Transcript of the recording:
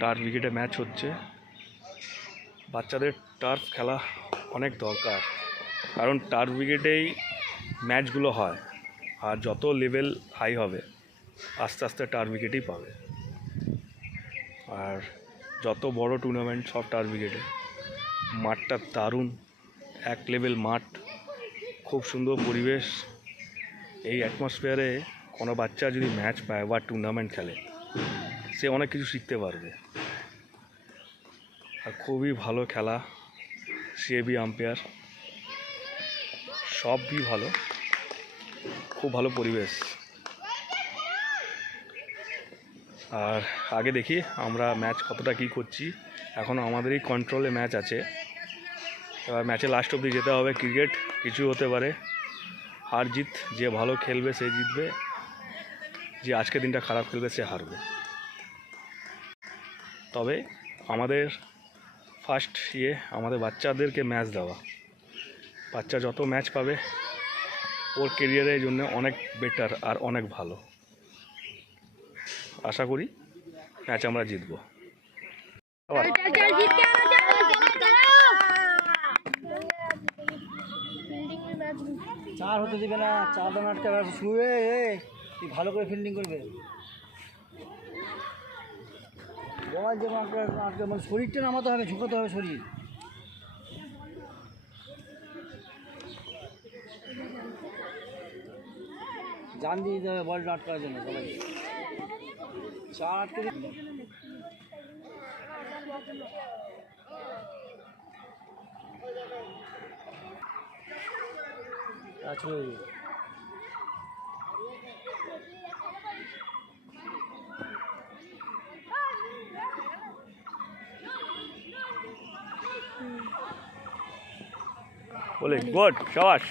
Turf উইকেটে match হচ্ছে। বাচ্চাদের টার্ফ খেলা অনেক দরকার, কারণ টার্ফ উইকেটেই ম্যাচগুলো হয়। আর যত লেভেল হাই হবে আস্তে আস্তে টার্ফ উইকেটই পাবে। আর যত বড় টুর্নামেন্ট সব টার্ফ উইকেটে। মাঠটা দারুণ, এক লেভেল মাঠ, খুব সুন্দর পরিবেশ। এই অ্যাটমসফিয়ারে কোনো বাচ্চা যদি ম্যাচ পায় বা টুর্নামেন্ট খেলে, সে অনেক কিছু শিখতে পারবে। আর খুবই ভালো খেলা, সিএবি আম্পায়ার সবই ভালো, খুব ভালো পরিবেশ। আর আগে দেখি আমরা ম্যাচ কতটা কী করছি। এখনও আমাদেরই কন্ট্রোলে ম্যাচ আছে। এবার ম্যাচে লাস্ট অবধি যেতে হবে। ক্রিকেট কিছু হতে পারে, হার জিত, যে ভালো খেলবে সে জিতবে, যে আজকে দিনটা খারাপ খেলবে সে হারবে। তবে আমাদের ফার্স্ট আমাদের বাচ্চাদেরকে ম্যাচ দেওয়া। বাচ্চা যত ম্যাচ পাবে ওর কেরিয়ারের জন্য অনেক বেটার আর অনেক ভালো। আশা করি ম্যাচ আমরা জিতবো। চার হতে দিবে না, 4 রান আটকে শুয়ে তুই ভালো করে ফিল্ডিং করবে। বল যে আটকে মানে শরীরটা নামাতে হবে, ঝুঁকাতে হবে শরীর। জান দিয়ে দিতে হবে বলটা আটকার জন্য সবাই। 4 আটকে আচ্ছা বলে গুড, শাবাশ।